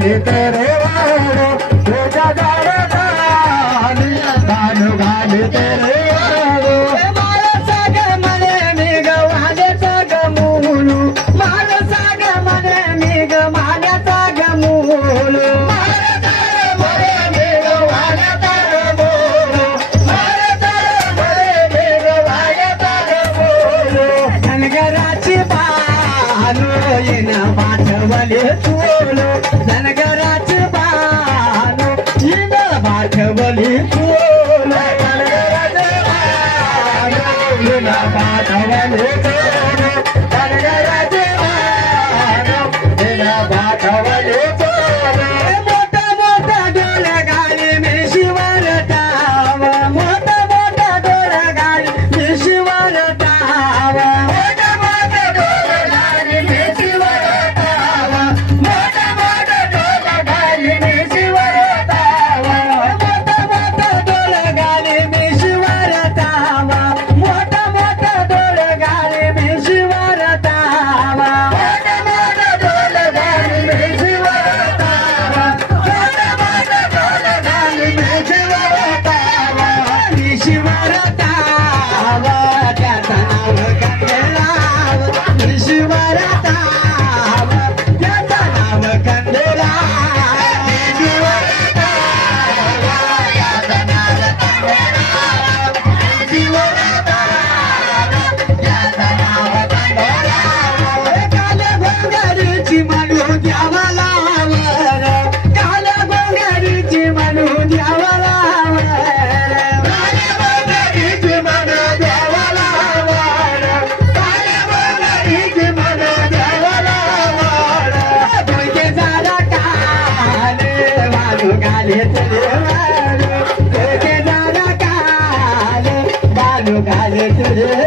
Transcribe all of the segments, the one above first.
तेरे Madhavan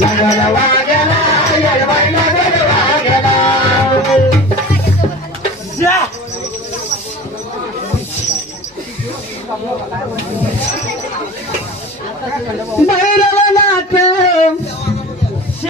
I got a la